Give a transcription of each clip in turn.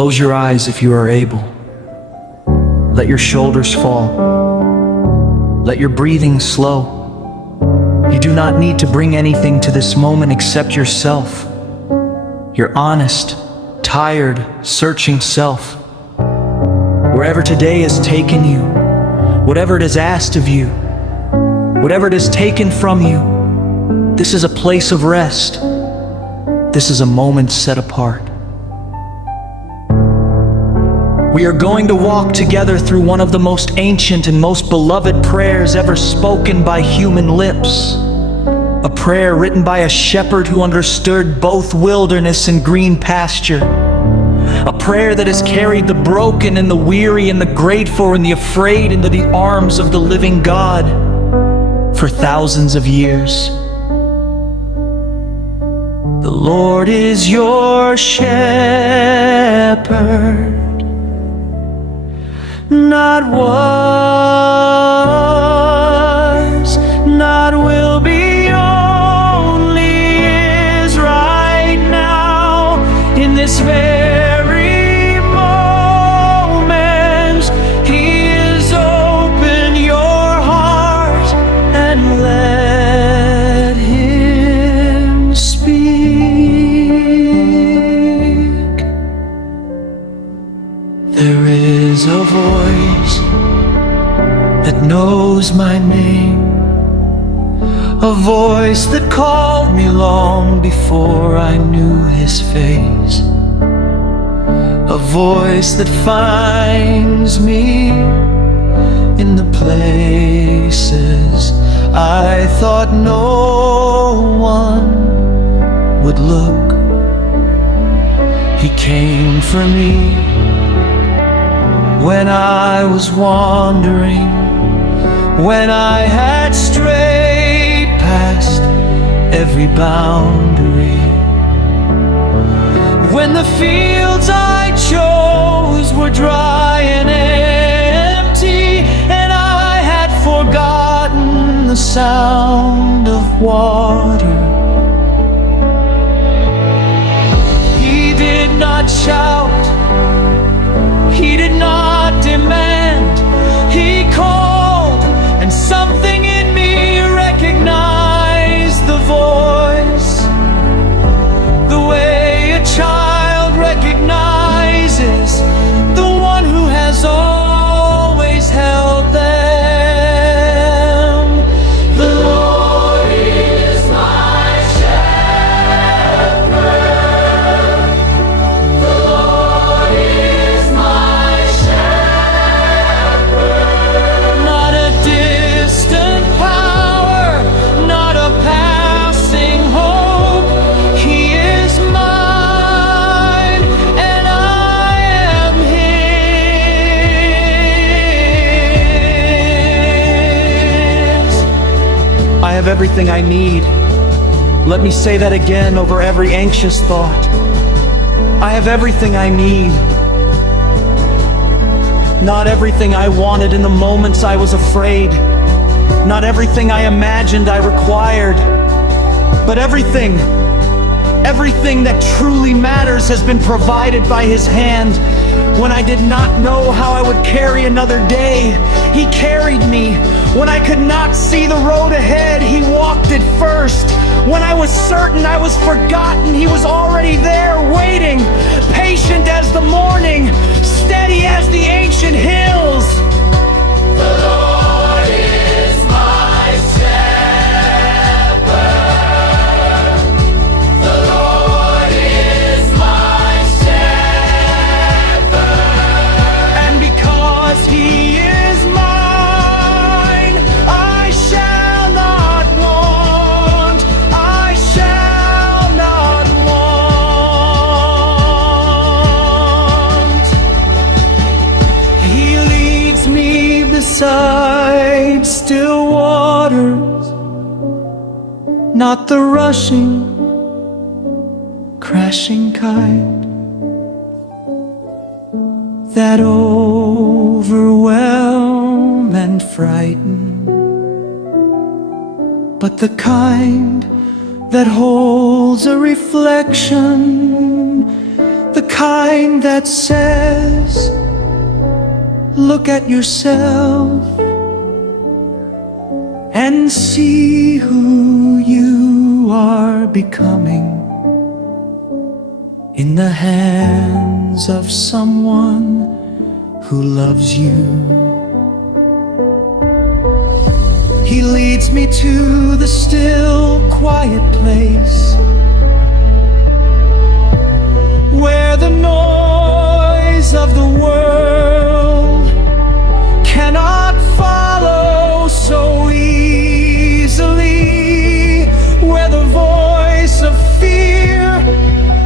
Close your eyes if you are able. Let your shoulders fall. Let your breathing slow. You do not need to bring anything to this moment except yourself. Your honest, tired, searching self. Wherever today has taken you, whatever it has asked of you, whatever it has taken from you, this is a place of rest. This is a moment set apart. We are going to walk together through one of the most ancient and most beloved prayers ever spoken by human lips. A prayer written by a shepherd who understood both wilderness and green pasture. A prayer that has carried the broken and the weary and the grateful and the afraid into the arms of the living God for thousands of years. The Lord is your shepherd. Not was, not will be, only is right now. In this very moment, He is open your heart and let Him speak. There is a voice that knows my name, a voice that called me long before I knew His face, a voice that finds me in the places I thought no one would look. He came for me when I was wandering, when I had strayed past every boundary, when the fields I chose were dry and empty, and I had forgotten the sound of water. He did not shout, He did not demand, He called, and something in me recognized the voice, the way a child recognizes the one who has always held them. The Lord is my shepherd. The Lord is my shepherd. Not a distant power, not a passing hope. He is mine, and I am His. I have everything I need. Let me say that again over every anxious thought. I have everything I need. Not everything I wanted in the moments I was afraid. Not everything I imagined I required. But everything that truly matters has been provided by His hand. When I did not know how I would carry another day, He carried me. When I could not see the road ahead, He walked it first. When I was certain I was forgotten, He was already there waiting, patient as the morning, steady as the ancient hills. The Lord is my shepherd. The Lord is my shepherd. And because He is mine, I shall not want. I shall not want. He leads me beside still waters, not the rushing, crashing kind that overwhelm and frighten, but the kind that holds a reflection the kind that says, look at yourself and see who you are becoming in the hands of someone who loves you. He leads me to the still, quiet place where the noise of the world cannot follow so easily, where the voice of fear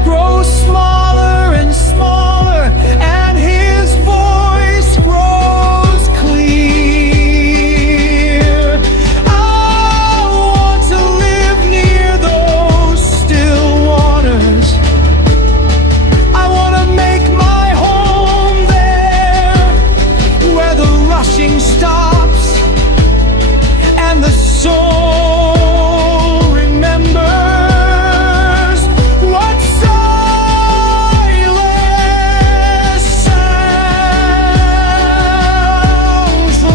grows smaller and smaller, and his voice grows clear. I want to live near those still waters. I want to make my home there, where the rushing stops and the soul remembers what silence sounds like.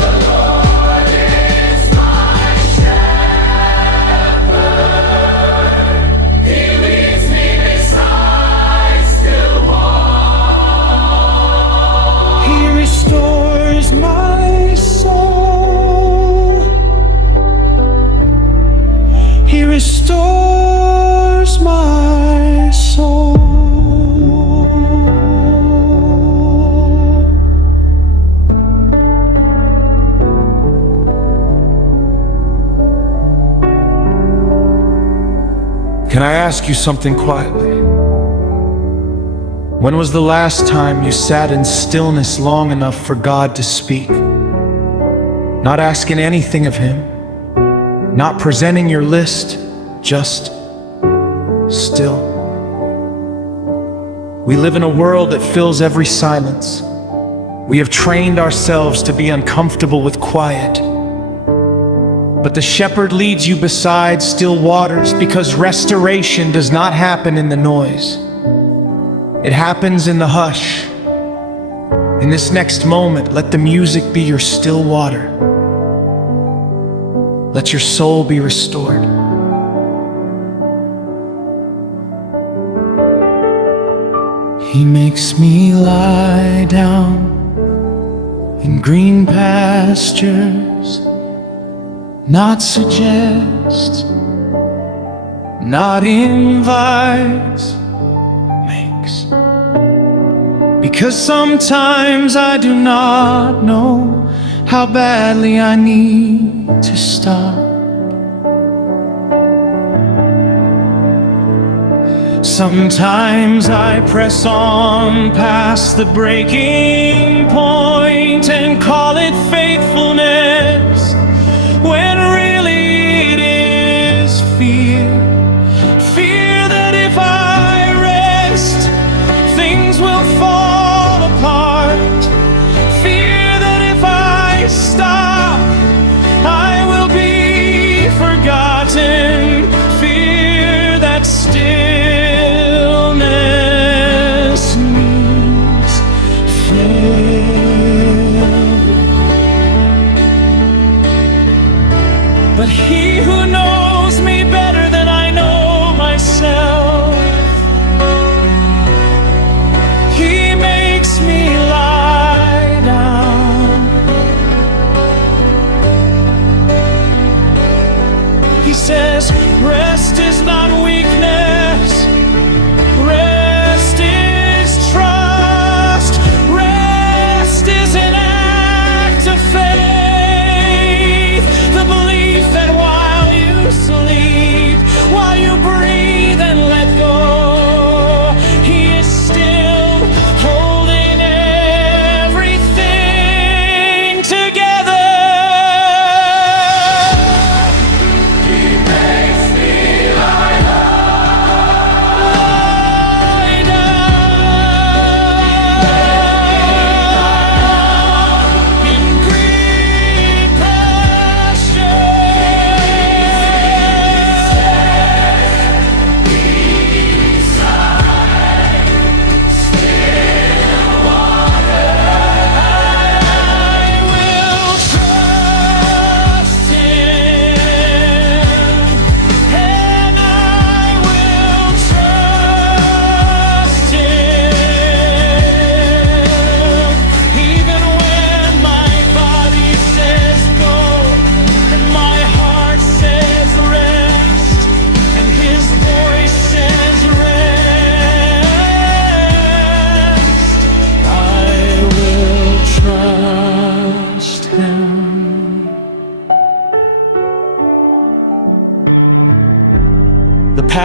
The Lord is my shepherd. He leads me beside still waters. He restores my soul. He restores my soul. Can I ask you something quietly? When was the last time you sat in stillness long enough for God to speak? Not asking anything of Him, not presenting your list, just still. We live in a world that fills every silence. We have trained ourselves to be uncomfortable with quiet. But the shepherd leads you beside still waters because restoration does not happen in the noise. It happens in the hush. In this next moment, let the music be your still water. Let your soul be restored. He makes me lie down in green pastures, not suggest, not invite, makes. Because sometimes I do not know how badly I need to stop. Sometimes I press on past the breaking point and call it faithfulness, when really it is fear. Fear that if I rest, things will fall apart. Fear that if I stop, I will be forgotten. Fear that stillness means fail.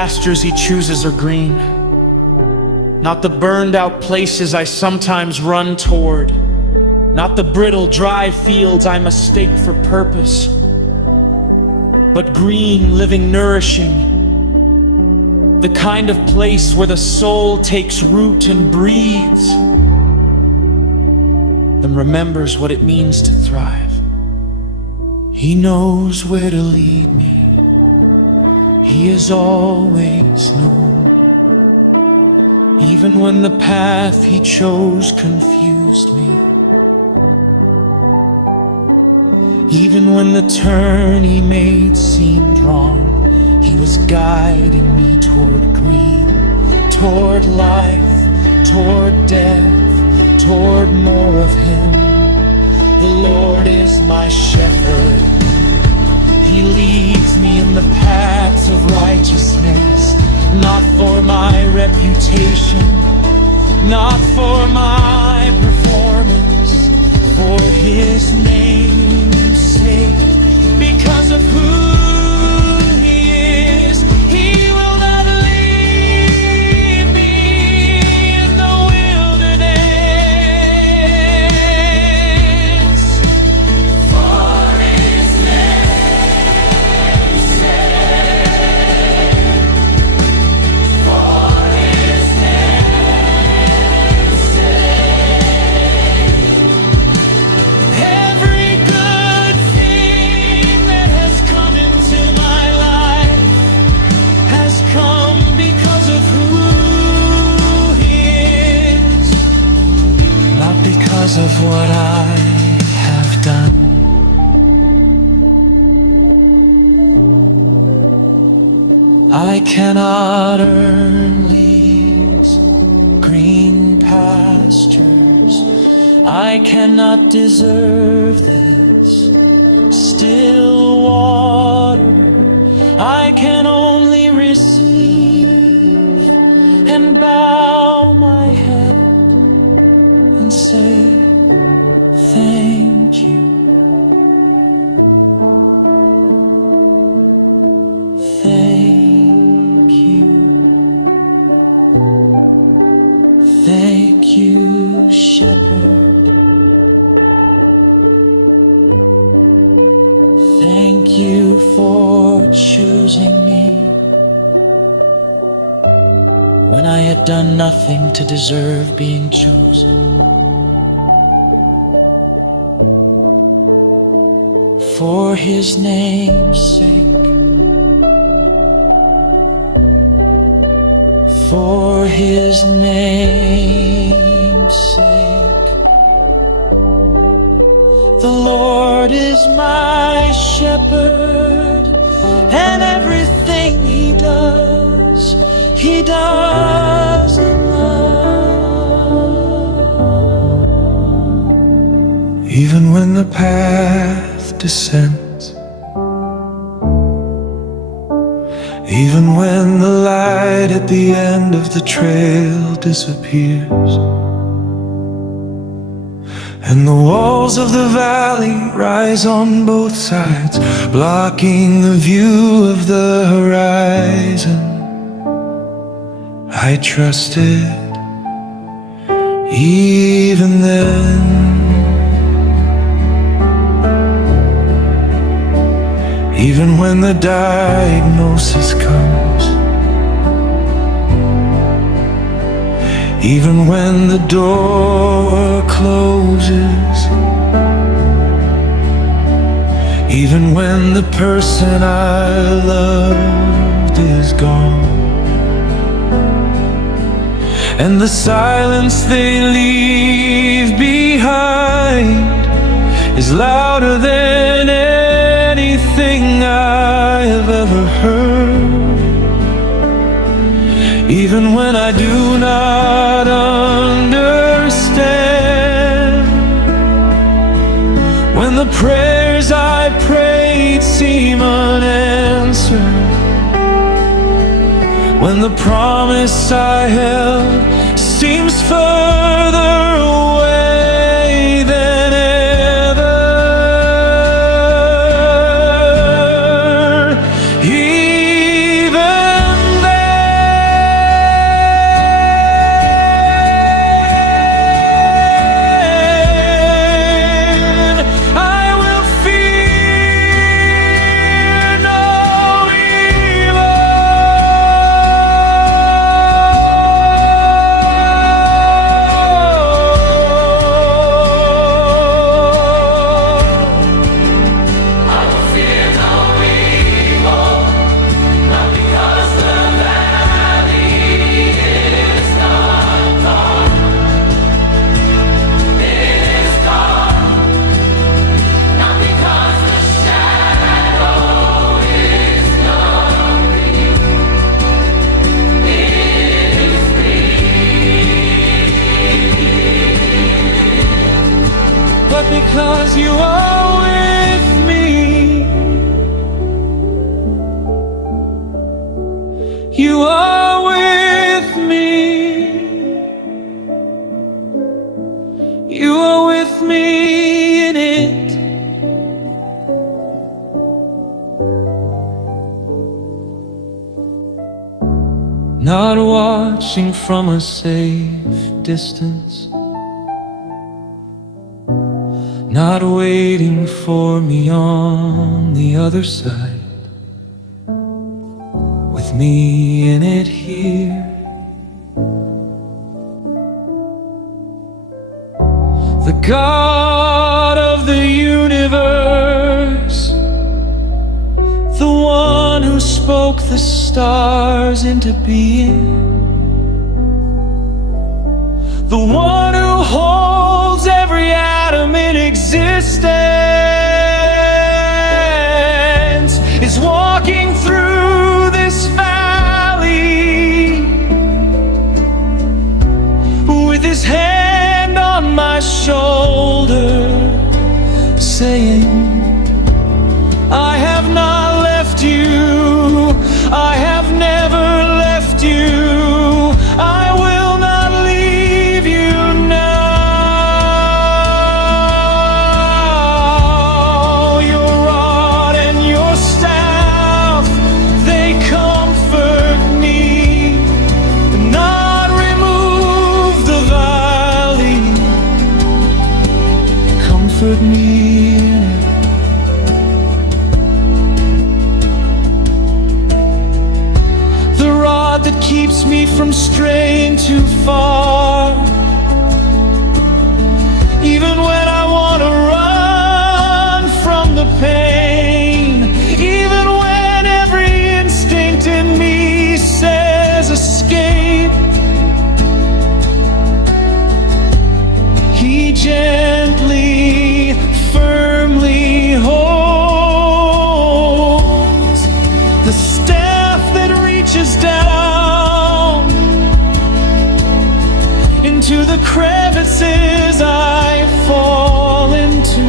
pastures he chooses are green, not the burned out places I sometimes run toward, not the brittle, dry fields I mistake for purpose, but green, living, nourishing, the kind of place where the soul takes root and breathes, and remembers what it means to thrive. He knows where to lead me. He has always known, even when the path he chose confused me, even when the turn he made seemed wrong. He was guiding me toward green, toward life, toward death, toward more of him. The Lord is my shepherd. He leads me in the paths of righteousness, not for my reputation, not for my performance, for his name's sake. Because of who he is, he will not leave me in the wilderness. For his name's sake, for his name's sake. Every good thing that has come into my life has come because of who he is, not because of what I have done. I cannot earn these green pastures. I cannot deserve this still water. I can only receive and bow my head and say thank you. Thank you. Thank you, Shepherd. Thank you for choosing me when I had done nothing to deserve being chosen. For his name's sake, for his name's sake. The Lord is my shepherd, and everything he does in love. Even when the path descends, even when the light at the end of the trail disappears, and the walls of the valley rise on both sides, blocking the view of the horizon, I trusted even then. Even when the diagnosis comes, even when the door closes, even when the person I loved is gone, and the silence they leave behind is louder than anything I have ever heard. Even when I do not understand, when the prayers I prayed seem unanswered, when the promise I held seems further away than ever, even then you are with me. You are with me. You are with me in it. Not watching from a safe distance, not waiting for me on the other side, with me in it here. The God of the universe, the one who spoke the stars into being, the one who holds every atom in existence, is walking through this valley with his hand on my shoulder, saying, I have not left you, I have never left you, I will not leave you now. Your rod and your staff, they comfort me, and not remove the valley, comfort me. That keeps me from straying too far, even when I want to run from the pain, even when every instinct in me says escape. He gently, firmly holds the staff that reaches down into the crevices I fall into,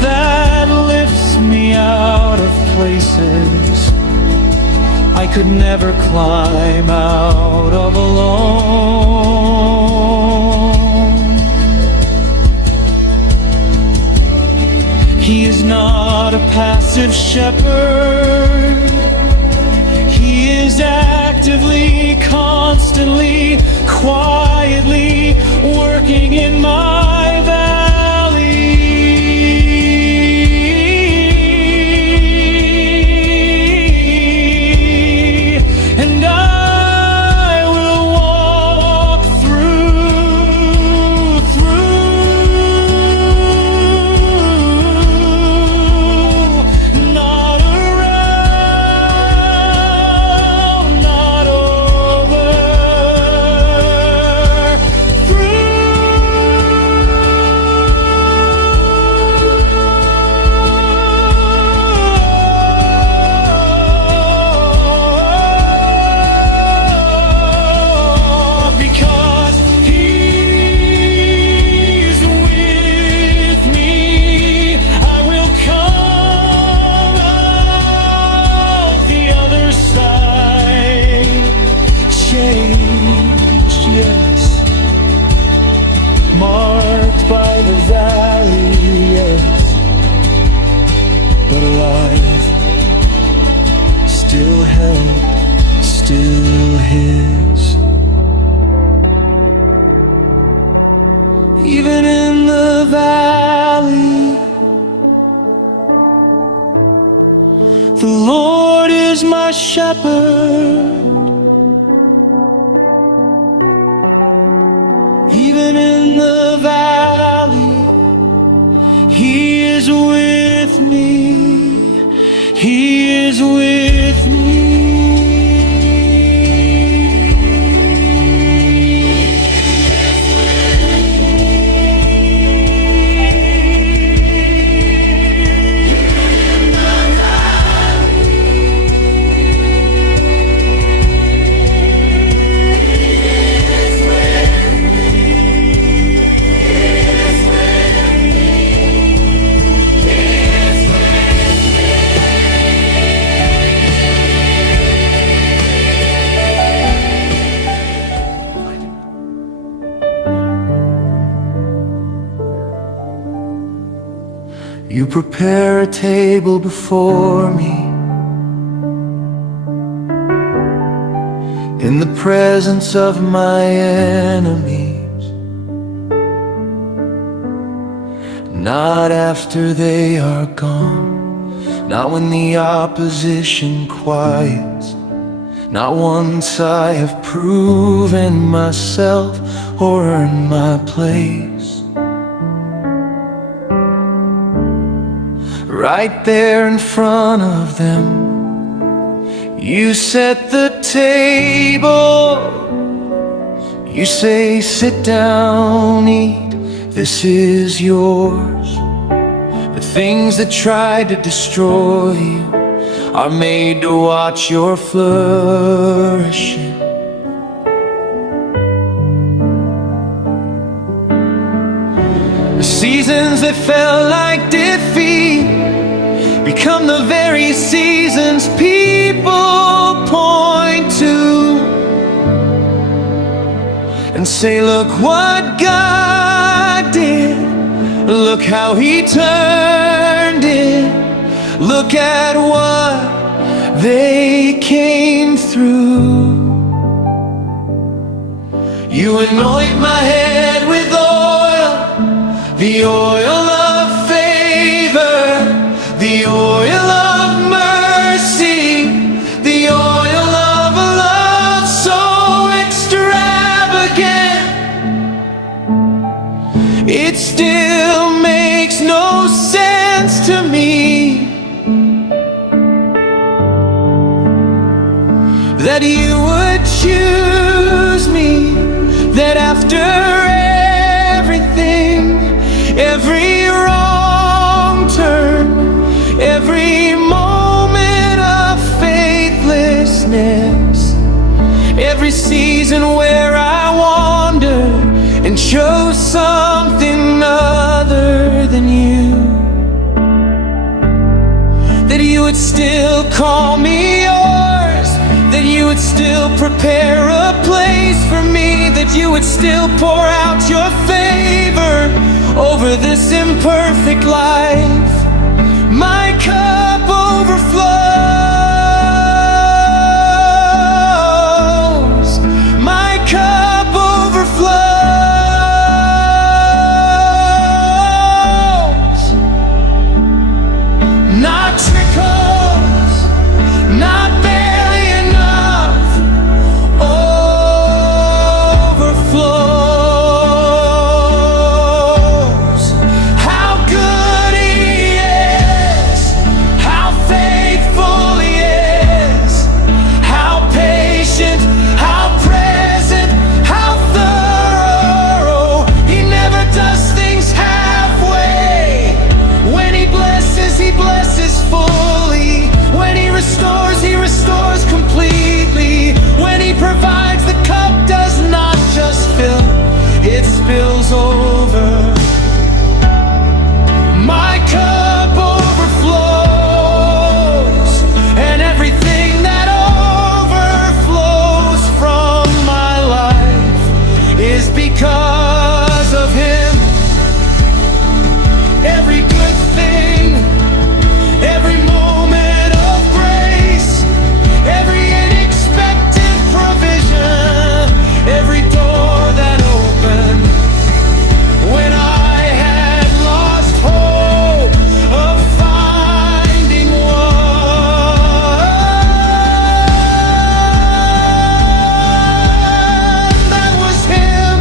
that lifts me out of places I could never climb out of alone. He is not a passive shepherd. He is actively, constantly, quietly working in my valley. And I will walk through, not around, not over, because He's with me. I will come out the other side, changed, yes, marked by the valley, yes, but alive, still held, still His. Even in the valley, the Lord is my shepherd. Even in the valley, He is with me. He is with me. You prepare a table before me in the presence of my enemies. Not after they are gone, not when the opposition quiets, not once I have proven myself or earned my place. Right there in front of them, you set the table. You say, sit down, eat, this is yours. The things that tried to destroy you are made to watch your flourishing. The seasons that felt like defeat become the very seasons people point to and say, look what God did, look how He turned it, look at what they came through. You anoint my head with oil, the oil of favor, the oil of mercy, the oil of a love so extravagant, it still makes no sense to me that you would choose me, that after everything, every wrong turn, every moment of faithlessness, every season where I wandered and chose something other than you, that you would still call me yours, that you would still prepare a place for me, that you would still pour out your favor over this imperfect life. My cup overflows. My cup overflows. Not trickles, not barely enough. Overflows. How good He is. How faithful He is, how patient, how present, how thorough. He never does things halfway. When He blesses fully. When He restores completely. When He provides, the cup does not just fill, it spills over. My cup overflows, and everything that overflows from my life is because of Him. Every good thing, every moment of grace, every unexpected provision, every door that opened when I had lost hope of finding one, that was Him.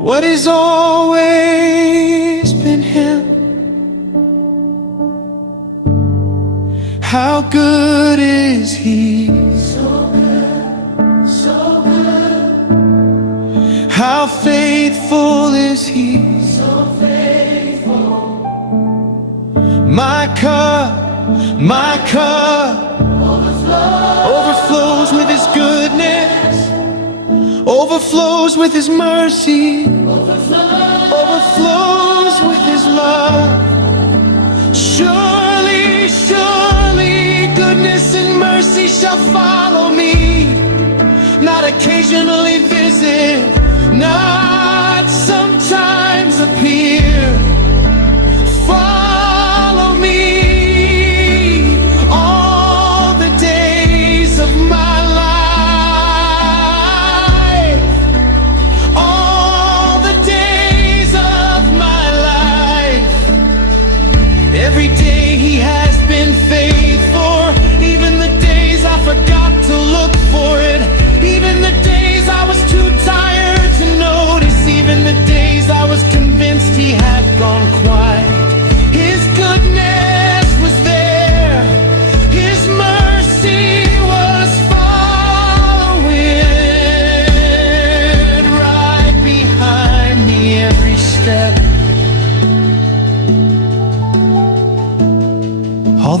What has always been Him. How good is He? So good, so good. How faithful is He? So faithful. My cup overflows with His goodness, overflows with His mercy, overflows with His love. Surely, surely, goodness and mercy shall follow me. Not occasionally visit, not sometimes a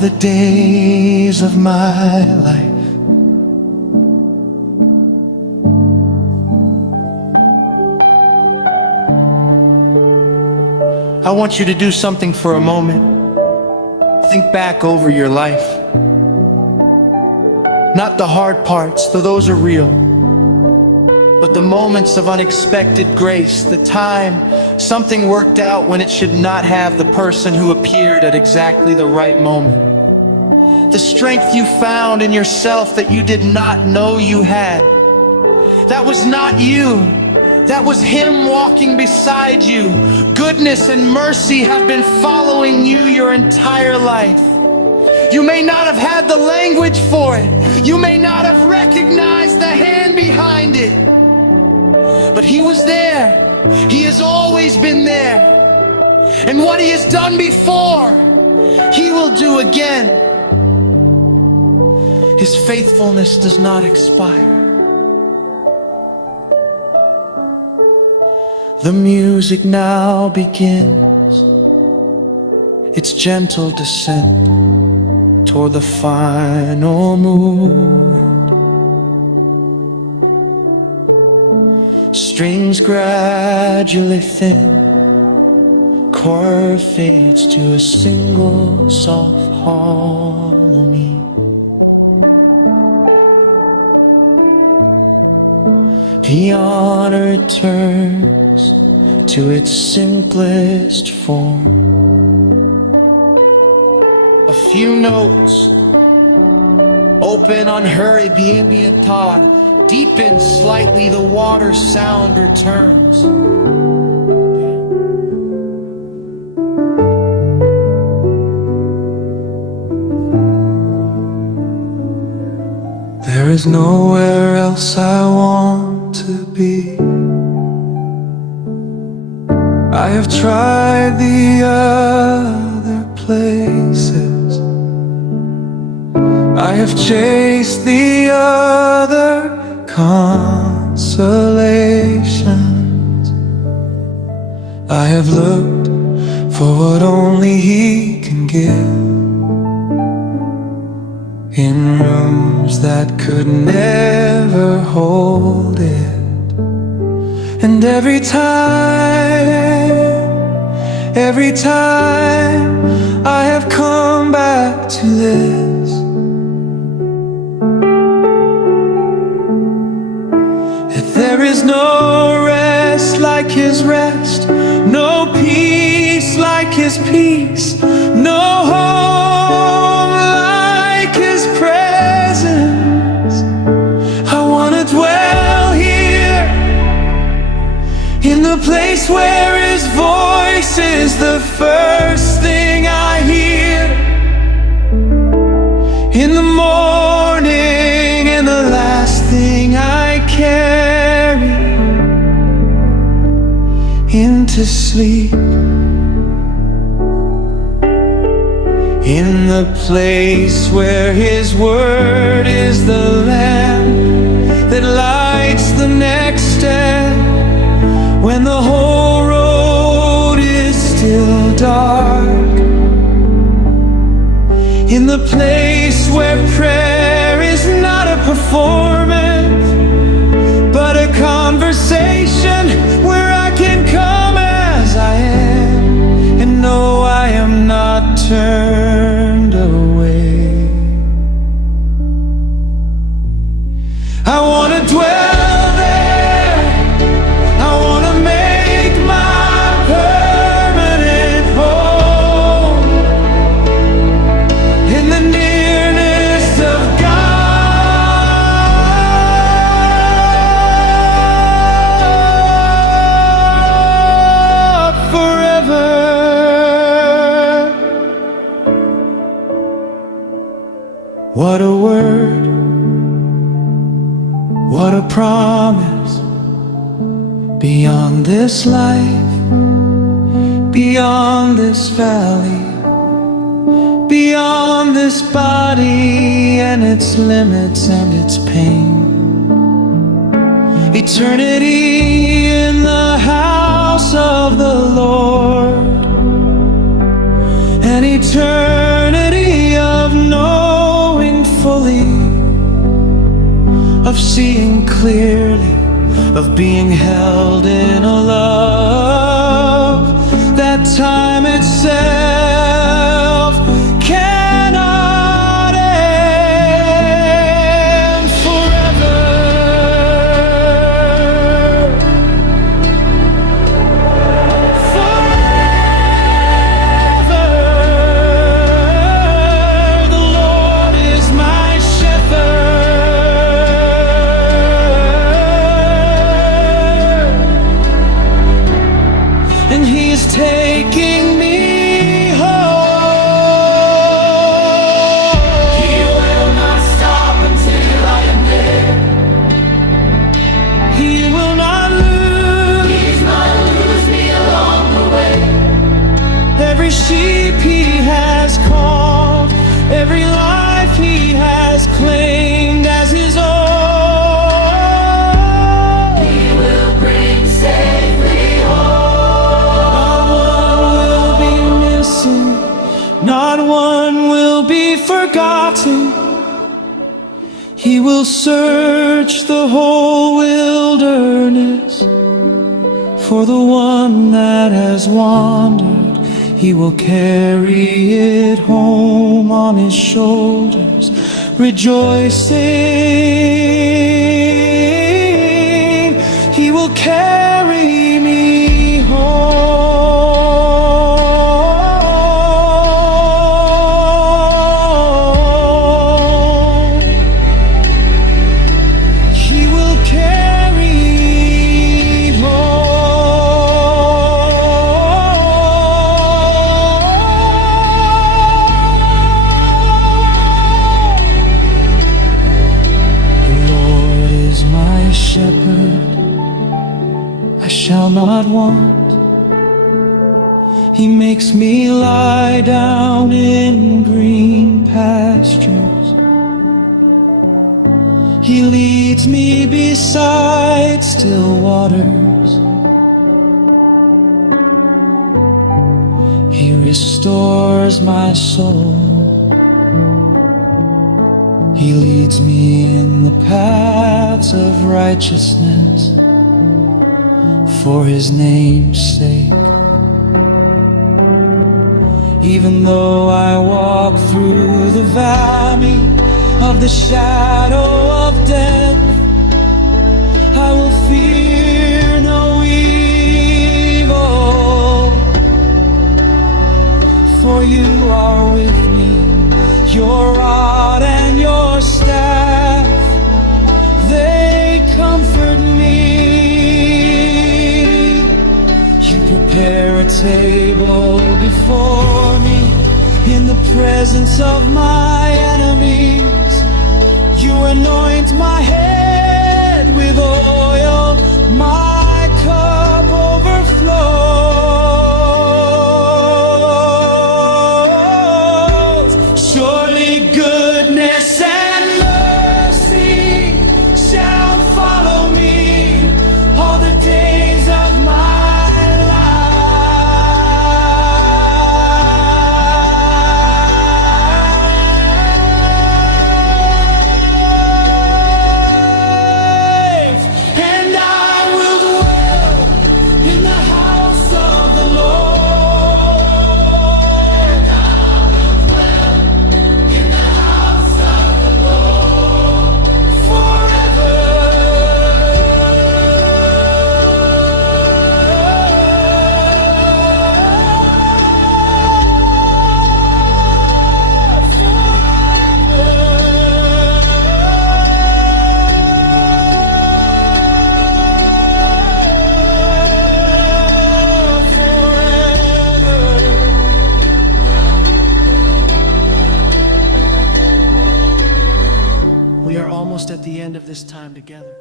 the days of my life. I want you to do something for a moment. Think back over your life. Not the hard parts, though those are real, but the moments of unexpected grace, the time something worked out when it should not have, the person who appeared at exactly the right moment. The strength you found in yourself that you did not know you had. That was not you. That was Him walking beside you. Goodness and mercy have been following you your entire life. You may not have had the language for it. You may not have recognized the hand behind it. But He was there. He has always been there. And what He has done before, He will do again. His faithfulness does not expire. The music now begins its gentle descent toward the final movement. Strings gradually thin, chord fades to a single soft harmony. Piano returns to its simplest form. A few notes, open, unhurried, the ambient tone deepens slightly, the water sound returns. There is nowhere else I want to be. I have tried the other places. I have chased the other consolations. I have looked for what only He can give, in rooms that could never hold it. And every time I have come back to this. If there is no rest like His rest, no peace like His peace, no home like His presence, I want to dwell here, in the place where His voice is the first thing I hear, in the morning and the last thing I carry into sleep, in the place where His word is the lamp that lights the next step, when the whole road is still dark, in the place where prayer is not a performance but a conversation, where I can come as I am and know I am not turned away. I want to dwell there. I want to make my permanent home in the nearness of God forever. What a word, what a promise. Beyond this life, beyond this valley, beyond this body and its limits and its pain, eternity in the house of the Lord, an eternity of of seeing clearly, of being held in a love that time itself cannot end. Forever, forever, the Lord is my shepherd, and He is taking me home. He will not stop until I am there. He will not lose. He's not lose me along the way. Every sheep He has called, every life He has claimed as His own. He will bring safely Not one will be forgotten. He will search the whole wilderness for the one that has wandered. He will carry it home on His shoulders, rejoicing. He will carry me home. Shepherd, I shall not want. He makes me lie down in green pastures. He leads me beside still waters. He restores my soul. He leads me in the paths of righteousness for His name's sake. Even though I walk through the valley of the shadow of death, I will fear no evil, for You are with me. Your rod and Your staff, they comfort me. You prepare a table before me in the presence of my enemies. You anoint my head with oil, my cup overflows. Surely goodness and mercy shall follow me all the days of my life, and I will dwell in the house of the Lord. in the house of the Lord. Forever, we are almost at the end of this time together.